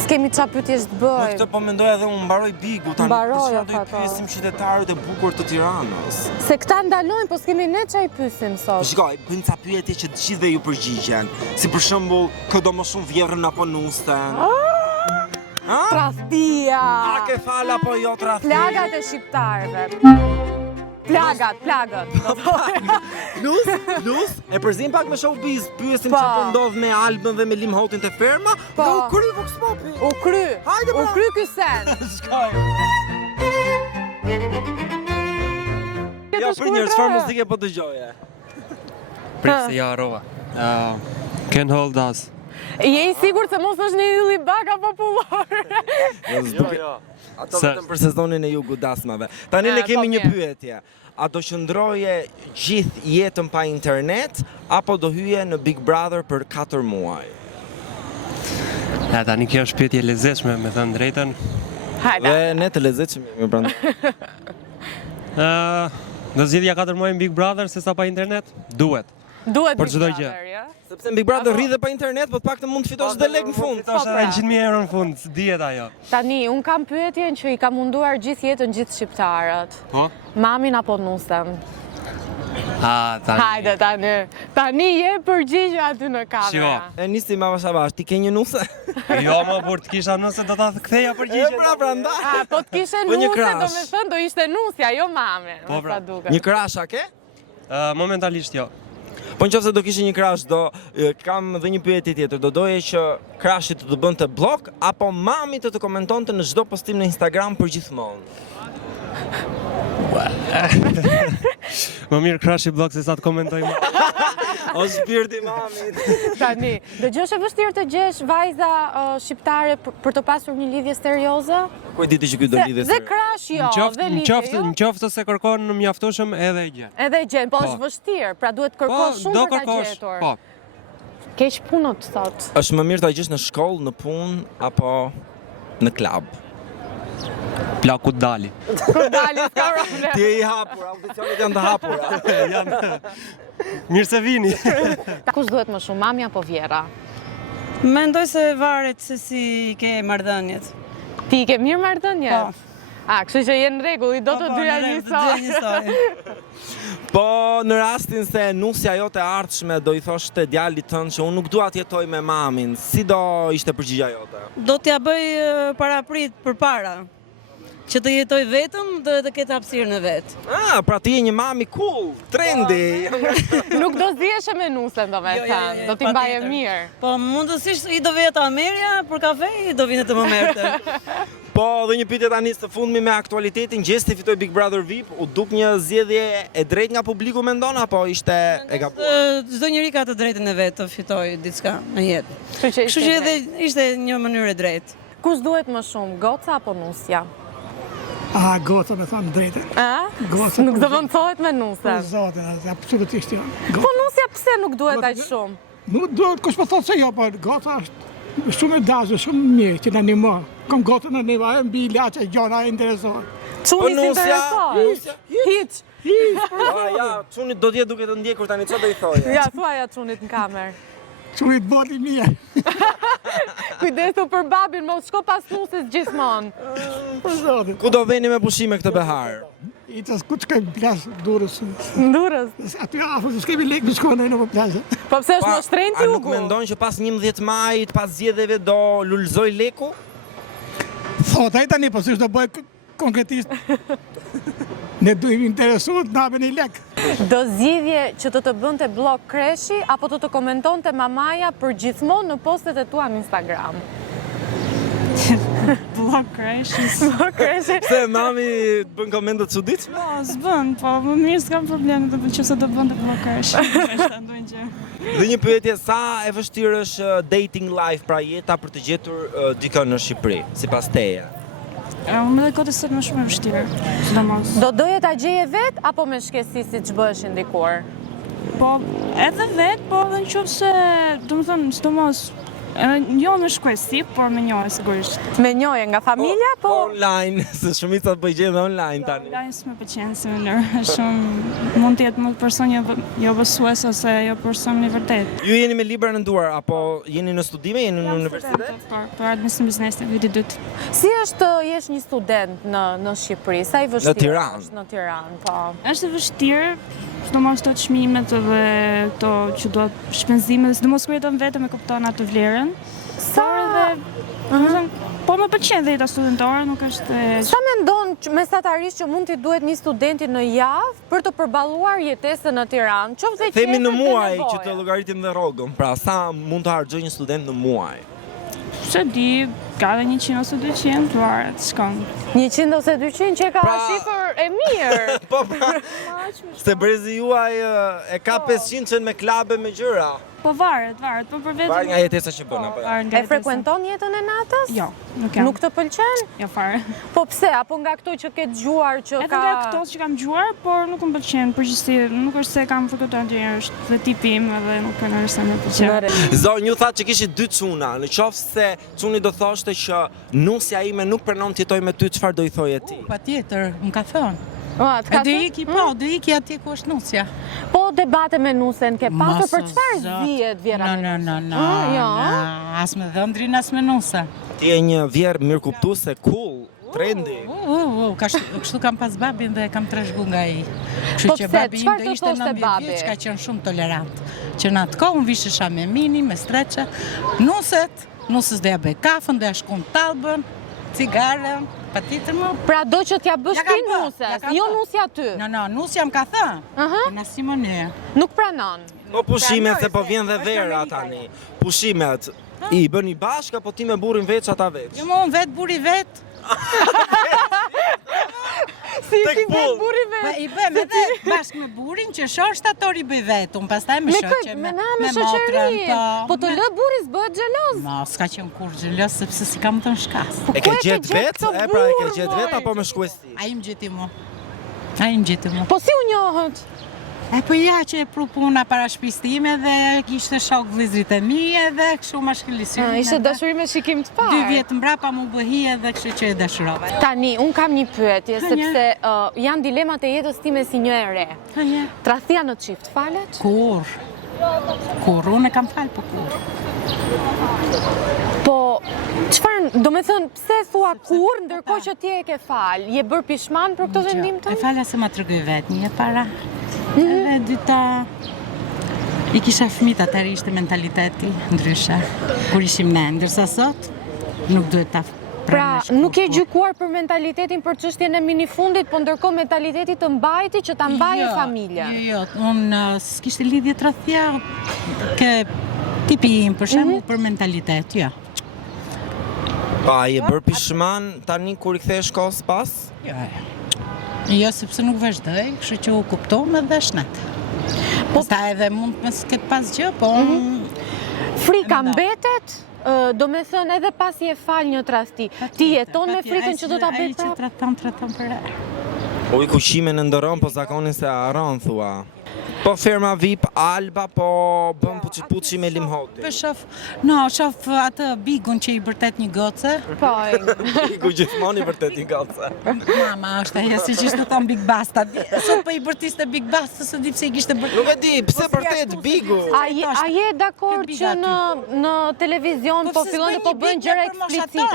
S'kemi qa pyetjesh të Po bëjmë. këtë po mendoj edhe unë mbaroj Bigu tani. Mbaroj, Do i apo. pyesim qytetarët e bukur të Tiranës. Se këta ndalojnë, po s'kemi ne çaj pyesim sot. Shikoj, bëjmë ca pyetje që të gjithëve ju përgjigjen. Si për shembull, kë do më shumë vjerrën apo nusten? Traftia. A ke fal apo jo trafi? Plagat e shqiptarëve. Plagët. Plus, e përzim pak me showbiz, pyesim Po. që po ndodh me Albën dhe me Lim Hotin të ferma, Po. dhe u kry Vox Popi. U kry. Hajde, U bra. kry ky sen. Shkoj. Ja, për njërë, çfarë muzike po dëgjoje? Prit se ja harrova. Can't hold us. Je i sigurt se mos është një ylli baka popullor? Jo. Ato Se- vetëm për sezonin e jugut dasmave. Tani ne po kemi një mirë. pyetje. A do qëndroje gjithë jetën pa internet, apo do hyje në Big Brother për 4 muaj? Ja, tani kjo është pyetje e lezetshme, me thënë drejtën. Hajde. Dhe ne të lezetshëm jemi prandaj. Do zgjidhja 4 muaj në Big Brother se sa pa internet? Duhet. Duhet Për Big çdo Brother, gjë. ja? Sepse në Big Brother rri dhe pa internet, po të paktën mund të fitosh dhe lek në fund. Fitosh edhe 100.000 euro në fund, dihet ajo. Tani, unë kam pyetjen që i ka munduar gjithë jetën gjithë shqiptarët. Po? Mamin apo nusen? Tani. Hajde tani. Tani je përgjigje aty në kamera. E nisi ma vash, ti ke një nuse? Jo, më kur të kisha nëse do ta ktheja përgjigjen. Prandaj. Po të kishe Po një nuse, krash. do me thënë do ishte nusja, jo mame. Po, me pra. sa duket. Një krash a ke? Momentalisht jo. Po nëse do kishe një krash, kam dhe një pyetje tjetër, do doje që krashi të bënte blok apo mami të komentonte në çdo postim në Instagram përgjithmonë? Më mirë crash i blog se sa të komentoj më. O shpirti mamit. Tani, dëgjosh e vështirë të gjesh vajza shqiptare për të pasur një lidhje serioze? Ku e diti që ky do lidhje Dhe krash jo, dhe lidhje jo. Në qoftë se kërkon në mjaftueshëm edhe e gjen. Edhe gjen, po Po. është vështirë, pra duhet Po, kërkosh do shumë për ta kërkosh. gjetur. Po. Keq punët thot. Është më mirë ta gjesh në shkollë, në punë apo në klub? Plaku dali. Kur dali ka problem. Ti je i hapur, audicionet janë të hapura. Mirë se vini. Kush duhet më shumë, mami apo Vjera? Mendoj se varet se si ke marrëdhëniet. Ti i ke mirë marrëdhënie? Po. Kështu që jenë në rregull, i do të dyja njësoj. Po në rastin se nusja jote ardhshme do i thoshte djalit tënd që unë nuk dua të jetoj me mamin, si do ishte përgjigjja jote? Do t'ja bëj paraprit përpara. Që të jetoj vetëm dhe të ketë hapësirën e vet. Pra ti je një mami cool, trendy. Nuk do ziheshe me nusen, do me thënë, do t'i mbaje mirë. Po mundësisht i do veja të Ameria për kafe, i do vine të më merte. Po dhe një pyetje tani së fundmi me aktualitetin, gjesti fitoi Big Brother VIP, u duk një zgjedhje e drejtë nga publiku mendon apo ishte e gabuar? Çdo njeri ka të drejtën e vet të fitojë diçka në jetë. Kështu Kështu që edhe ishte një mënyrë e drejtë. Kush duhet më shumë, goca apo nusja? Goca me thonë drejtë. Goca. Nuk do vëndsohet me nusen. Zotin, absolutisht jo. Po nusja pse nuk duhet aq shumë? Nuk duhet, kush po thotë se jo, po goca është shumë e dashur, shumë mirë që na ndihmon. Kom gocën në nevojë mbi ilaçe gjona intereson. Çuni nusja, s'interesohet. Hiç. Ja, çuni do të jetë duke të ndjekur tani, çfarë do i thoje? Ja, thuaja çunit në kamerë. Çunit boti mirë. Kujdesu për babin, mos shko pas nuses gjithmonë. Për zotin. Ku do veni me pushime këtë behar? I të ku të kemi plas durës. Ndurës. Aty afër s'kemi lekë në shkone në plasë. Po pse është më shtrenjti A nuk ugu? mendon që pas 11 majit, pas zgjedhjeve do lulëzoj leku? Thot ai tani po s'është do bëj konkretisht. Ne duhet interesuar të na bëni lek. Do zgjidhje që të bënte blog kreshi apo të komentonte mamaja për gjithmonë në postet e tua në Instagram? Blog crashes. Blog kreshi. Se mami bën komente të çuditshme? Po, s'bën, po, më mirë s'kam probleme të që se do bën të blog crash. Është ndonjë gjë. Dhe një pyetje, sa e vështirë është dating life, pra jeta për të gjetur dikën në Shqipëri, sipas teje? Unë dhe kote sot më shumë e vështirë, sidomos. Do doje ta gjeje vet apo me shkesi siç bëheshin dikur? Po, edhe vet, po edhe në qoftë se, do më thënë, sidomos, Jo në shkuesi, por me njohje sigurisht. Me njohje nga familja, po... Online, se shumica po i gjen dhe online tani. Online s'më pëlqen si mënyrë. Shumë mund të jetë më person jo besues ose jo person i vërtet. Ju jeni me libra në duar, apo jeni në studime, jeni në universitet? Por administrim biznesi, viti dytë. Si është jesh një student në Shqipëri? Sa i vështirë Tiranë. është në Tiranë, po? Është e vështirë, sidomos të çmimet dhe to që duhet shpenzimet, sidomos kur jeton vetëm e kupton atë vlerën. Sa... Po më pëlqen dhe jeta studentore, nuk është... Sa mendon mesatarisht që mund t'i duhet një studenti në javë për të përballuar jetesën në Tiranë, qoftë dhe Themi në qeset dhe muaj nevoja? që të llogaritim dhe rrogën. Pra, sa mund të harxojë një student në muaj? Se di, ka dhe 100 ose 200, varet, shkon. 100 ose 200 që e ka Pra- shifër e mirë. Po, pra, se brezi juaj e ka 500 me klabe me gjëra. Po varet, po për vetëm... Varet nga jetesa që bën, apo jo? Varet nga E jetesa. frekuenton jetën e natës? Jo, nuk jam. Nuk të pëlqen? Jo fare. Po pse? Apo nga këto që ke dëgjuar që Edhe ka... nga këto që kam dëgjuar, por nuk më pëlqen përgjithësi, nuk është se kam frekuentuar ndonjëherë, është dhe tipi im edhe nuk e nëse më pëlqen. Zonjë, ju thatë që kishit 2 çuna, në qoftë se çuni do thoshte që nusja ime nuk pranon të jetoj me ty, çfarë do i thoje ti? Patjetër, më ka thënë. Të ka Do thënë? iki po, do iki atje ku është nusja. Po debate me nusen ke pasur për Mos, çfarë zot. zihet vjera me nusen? Jo. As me dhëndrin, as me nusa. Ti je një vjerë mirëkuptuese, cool, trendy. Kështu kam pas babin dhe kam trashëgu nga ai. Kështu Po që pse? babi im Çfarë do të ishte thoshte 90 babi? vjeç, ka qenë shumë tolerant. Që në atë kohë unë vishesha me mini, me streçe. Nusës doja bëj kafën, doja shku në tallbën, cigaren, patjetër më. Pra do që t'ja bësh Ja ti kam bë, ja nusës, kam jo bë. nusja ty. Nusja më ka thënë. Aha. Na si më ne. Nuk pranon. Po pushimet se po vjen dhe vera tani. Pushimet i bëni bashkë apo ti me burrin veç ata veç? Jo më unë vetë buri vetë. Si Tek ti pull. vet burri Po vet. i bëjmë edhe bashkë me burin që shorshtator i bëj vetë, unë pastaj me Me shoqe, kë, me motrën, shoqëri. Po të me- lë burri s'bëhet xheloz. Ma, s'ka qenë kur xhelos sepse si kam thënë shkas. E ke ku e ke gjetë gjetë vetë? këtë E pra e ke burr, gjetë vetë moj? apo me shkuesti? Ai më gjeti mu. Ai më gjeti mu. Po si u njohët? E po ja që e pru puna para shtëpisë time dhe ishte shok vëllezrit e mi edhe kështu mashkëlisyrin. Ishte dashuri me shikim të parë. 2 vjet mbrapa mu bëhi edhe kështu që e dashurova. Tani, un kam një pyetje, Ha, sepse janë dilemat e jetës time si një e re. Një. Tradhtia në çift falet? Kur, unë e kam falë po kur. Po, çfarë, do me thënë, pse thua kur, ndërkohë që ti e ke fal? Je bërë pishman për këtë vendim E tënd? falja se ma të rëgoj vetë një e para. Edhe dyta, i kisha fëmijët atëherë ishte mentaliteti ndryshe, kur ishim ne, ndërsa sot nuk duhet ta Pra, nuk e gjykuar për mentalitetin për çështjen e minifundit, po ndërkohë mentaliteti të mbajti që ta mbaje familjen. Jo, unë s'kishte lidhje tradhtia ke tipi im për shembull për mentalitet, jo. Pa, je bërë pishman tani kur i kthesh kohës pas? Jo, sepse nuk vazhdoj, kështu që u kuptova edhe shnet. Po ta edhe mund të mos ketë pas gjë, po Frika mbetet, do me thënë edhe pasi e fal një tradhti. Ti jeton me frikën që do ta bëj Ai që prapë? tradhton për e. U i kushime në ndëron, po zakonin se aron, thua. Po firma VIP, Alba, po bën puçi me limhoti. Po shof atë bigun që i bërtet një goce. Po, I ku gjithmoni vërtet i gocë. Mama është ajo si që ishte thon Big Basta. Sot po i bërtiste Big Basta, se di pse i kishte bërë. Nuk e di, pse vërtet bigu? a je dakord që në televizion po fillon të po bën gjëra eksplicite?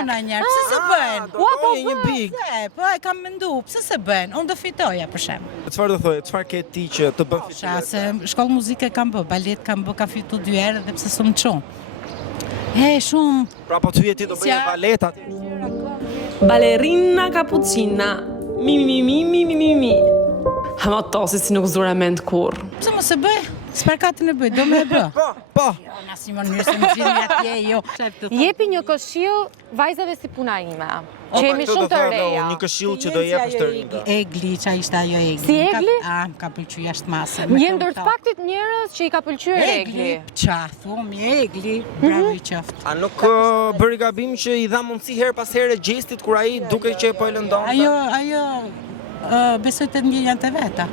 Pse se bën? Do doje një big. Po e kam mendu, pse se bën? Unë do fitoja për shemb. Çfarë do thoje? Çfarë ke ti që të bën Qa se shkollë muzike kam bë, balet kam bë, ka fitu 2 herë dhe pse s'm çon. Shumë. Pra po ty ti do bëje balet aty. Ballerina Cappuccina. Mi. Hamatosi si nuk zura mend kur. Pse mos e bëj? Sparkatën e bëj, do me e bë. Po. Në asnjë mënyrë se më gjeni atje, jo. Jepi një këshill vajzave si puna ime, që jemi shumë të reja. Një këshill që do jepësh të rinjve. Egli, qa ishte ajo Egli. Si Egli? Më ka pëlqyer jashtë mase. Je ndër të paktit njerëz që i ka pëlqyer Egli. Qa, thumi Egli, bravo i qoftë. A nuk bëri gabim që i dha mundësi her pas here gjestit kur ai duke që po e lëndonte? Ajo besoj të ndjenjat e veta.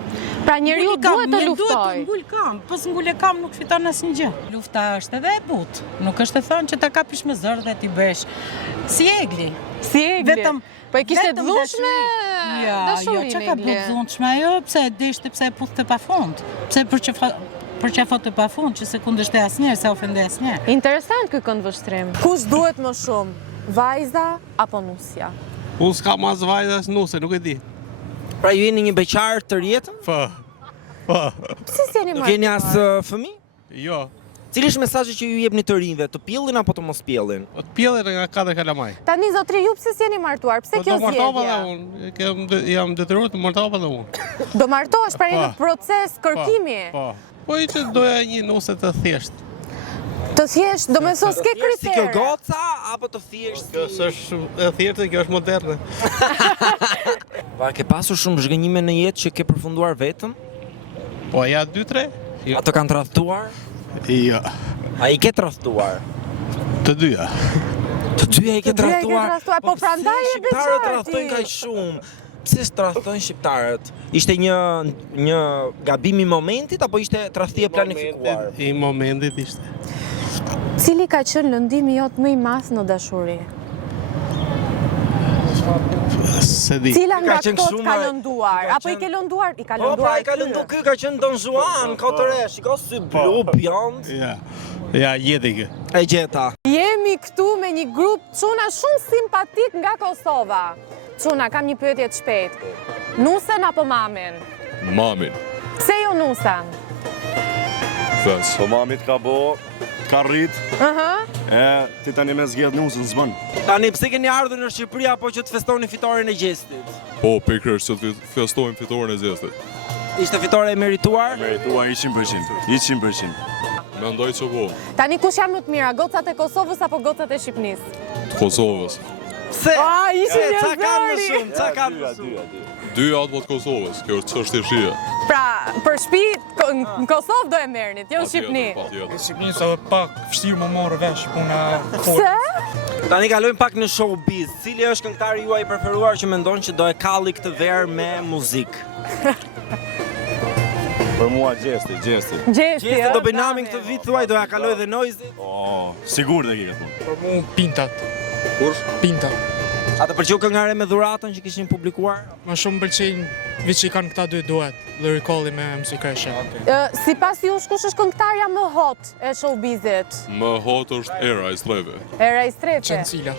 Pra njeriu duhet të luftoj. Ngul kam, po s'ngule kam nuk fiton asnjë gjë. Lufta është edhe e butë. Nuk është e thënë që ta kapish me zër dhe ti bësh si egli. Si egli. Vetëm Po e kishte vetëm dhunshme Jo, dashurinë. çka ka bëu dhunshme ajo? Pse e deshte, pse e puthte pafund? Pse përqafote pafund që se kundështe asnjëherë, se ofendoi asnjëherë. Interesant ky këndvështrim. Kush duhet më shumë? Vajza apo nusja? Unë s'kam as vajza as nuse, nuk e di. Pra ju jeni një beqar të rjetëm? Po. Pse s'jeni Nuk martuar? jeni as fëmijë? Jo. Cili është mesazhi që ju jepni të rinjve, të pjellin apo të mos pjellin? Të pjellin nga katër kalamaj. Tani zotri ju pse s'jeni martuar? Pse kjo Do martova zgjedhje? dhe unë, jam detyruar të martova dhe unë. Do martohesh pra jeni në proces kërkimi. Po i që doja një nuse të thjesht. Të thjesht, do me thos s'ke Si kjo kritere. goca apo të thjesht? Kjo është e thjeshtë, kjo është moderne. Pa ke pasur shumë zhgënjime në jetë që ke përfunduar vetëm? Po ja 2-3? Ato kanë tradhtuar? Jo. A i ke tradhtuar? Të dyja. Të dyja i ke Të dyja i ke tradhtuar? tradhtuar, po pse prandaj e shqiptarët beqar tradhtojnë ti? kaq shumë? Pse tradhtojnë shqiptarët? Ishte një gabim i momentit apo ishte tradhtie planifikuar? I momentit ishte. Cili ka qenë lëndimi jot më i madh në dashuri? Se di. Cila nga qenë këto shumë, ka lënduar? Apo i ke lënduar? I ka Po, lënduar i ka lëndu ky, ka qenë Don Juan, kotëre, shiko sy blu, bjond. Ja, jeti kë. E gjeta. Jemi këtu me një grup çuna shumë simpatik nga Kosova. Çuna, kam një pyetje të shpejtë. Nusen apo mamin? Mamin. Pse jo nusen? Fes. Po mamit ka bo, ka rrit, Ëhë. ti tani me zgjedh nusën s'bën. Tani pse keni ardhur në Shqipëri apo që të festoni fitoren e gjestit? Po, pikërisht që të festojmë fitoren e zjestit. Ishte fitore e merituar? Meritua 100%. 100%. Mendoj që po, Tani kush janë më të mira, gocat e Kosovës apo gocat e Shqipënisë? të Kosovës. Pse? ishin një Ca kanë më zëri. shumë, ca kanë më shumë. Dy atë të Kosovës, kjo është çështje shije. Pra, për shtëpi në Kosovë do e merrnit, jo në Shqipëni. Patjetër. Shqipëni sa pak vështirë më morë vesh puna. Pse? Tani kalojmë pak në showbiz. Cili është këngëtari juaj i preferuar që mendon që do e kalli këtë verë me muzikë? Për mua gjesti. Gjesti, Gjesti do bëj namin këtë vit thuaj, do ja kaloj dhe Noizi. Sigur dhe ki këtë. Për mu pintat. Kur? Pinta. A të pëlqeu këngare me dhuratën që kishin publikuar? Më shumë pëlqejnë vit që i kanë këta dy duet, Lyrically me MC Kreshe. Sipas jush kush është këngëtarja më hot e showbizit? Më hot është era i streve. Era i strefe. Qencila.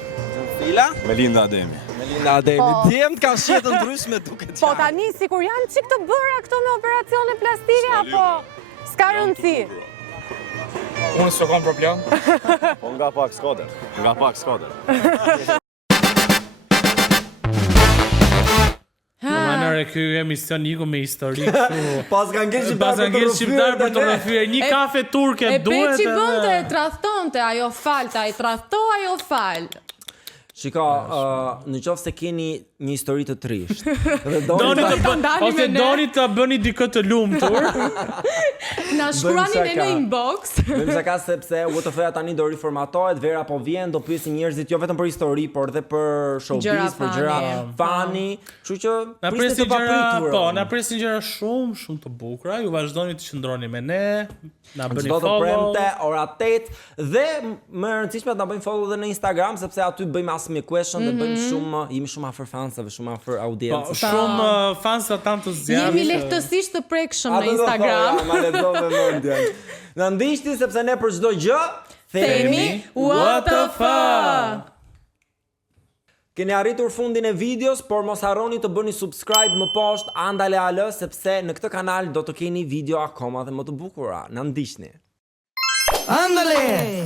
Fila? Melinda Ademi. Melinda Ademi. Po. Djemt kanë shihet ndryshme duket. Po tani sikur janë çik të bëra këto me operacione plastike apo s'ka rëndësi? Unë s'o kam problem. Po nga pak skoder. Manare ky emision iku me histori kështu. Pas kanë ngel Pas kanë ngel shqiptar për të rrëfyer një kafe turke duhet. Peçi bënte, tradhtonte, ajo falta, ai tradhtoi, ajo fal. Shiko, në qoftë se keni një histori të trisht. Dhe Doni të ta ndani ose me ne. doni ta bëni dikë të lumtur. Na shkruani ne në shaka. inbox. Bëjmë shaka sepse WTF tani do riformatohet, vera po vjen, do pyesin njerëzit jo vetëm për histori, por edhe për Gjëra showbiz, për gjëra fani. fani, kështu që Na prisni presin të gjëra, papritur. po, na presin gjëra shumë të bukura. Ju vazhdoni të qëndroni me ne, na bëni Çdo të follow. premte, ora 8 dhe më e rëndësishme ta bëjmë follow edhe në Instagram sepse aty bëjmë asme question dhe bëjmë shumë, jemi shumë afër fansave, shumë afër Po, audiencës. shumë fansa tanë të zjarrit. Jemi lehtësisht të prekshëm në Instagram. Ma lexove mendjen. Na ndiqni sepse ne për çdo gjë Themi WTF. Keni arritur fundin e videos, por mos harroni të bëni subscribe më poshtë Andale AL sepse në këtë kanal do të keni video akoma dhe më të bukura. Na ndiqni. Andale!